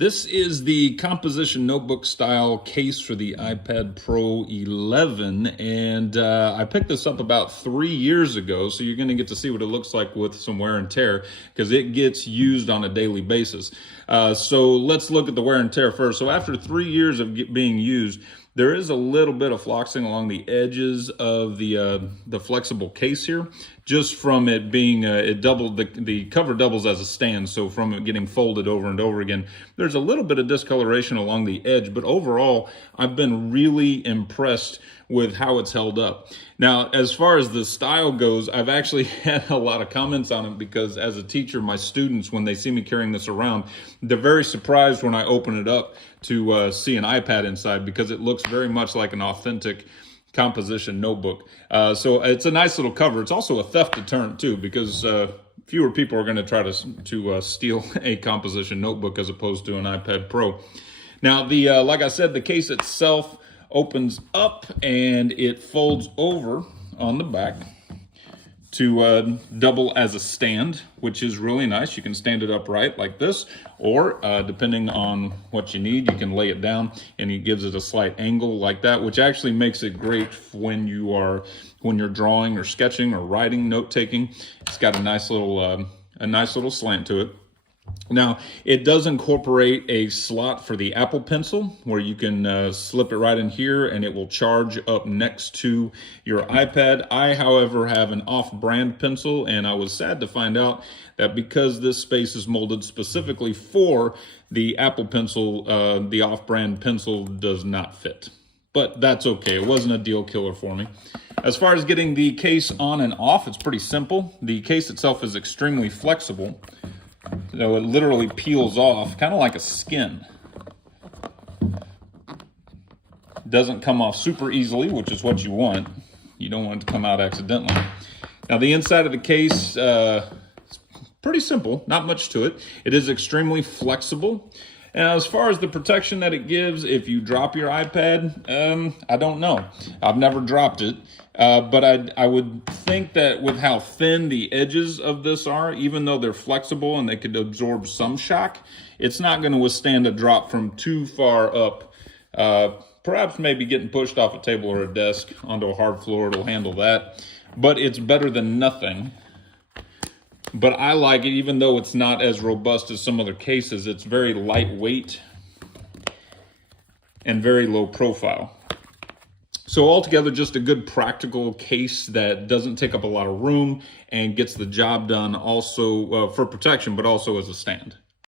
This is the composition notebook style case for the iPad Pro 11, and I picked this up about 3 years ago, so you're going to get to see what it looks like with some wear and tear because it gets used on a daily basis. So let's look at the wear and tear first. So after 3 years of being used, there is a little bit of floxing along the edges of the flexible case here, just from it being, the cover doubles as a stand, so from it getting folded over and over again. There's a little bit of discoloration along the edge, but overall, I've been really impressed with how it's held up. Now, as far as the style goes, I've actually had a lot of comments on it because as a teacher, my students, when they see me carrying this around, they're very surprised when I open it up to see an iPad inside because it looks very much like an authentic composition notebook. So it's a nice little cover. It's also a theft deterrent too, because fewer people are going to try to steal a composition notebook as opposed to an iPad Pro. Now, like I said, the case itself opens up and it folds over on the back to double as a stand, which is really nice. You can stand it upright like this, or depending on what you need, you can lay it down and it gives it a slight angle like that, which actually makes it great when you're drawing or sketching or writing, note-taking. It's got a nice little slant to it. Now, it does incorporate a slot for the Apple Pencil where you can slip it right in here and it will charge up next to your iPad. I, however, have an off-brand pencil, and I was sad to find out that because this space is molded specifically for the Apple Pencil, the off-brand pencil does not fit. But that's okay. It wasn't a deal killer for me. As far as getting the case on and off, it's pretty simple. The case itself is extremely flexible. So it literally peels off, kind of like a skin. Doesn't come off super easily, which is what you want. You don't want it to come out accidentally. Now, the inside of the case, it's pretty simple, not much to it. It is extremely flexible. And as far as the protection that it gives, if you drop your iPad, I don't know. I've never dropped it. But I would think that with how thin the edges of this are, even though they're flexible and they could absorb some shock, it's not going to withstand a drop from too far up. Perhaps maybe getting pushed off a table or a desk onto a hard floor, it'll handle that. But it's better than nothing. But I like it, even though it's not as robust as some other cases. It's very lightweight and very low profile. So altogether, just a good practical case that doesn't take up a lot of room and gets the job done also for protection, but also as a stand.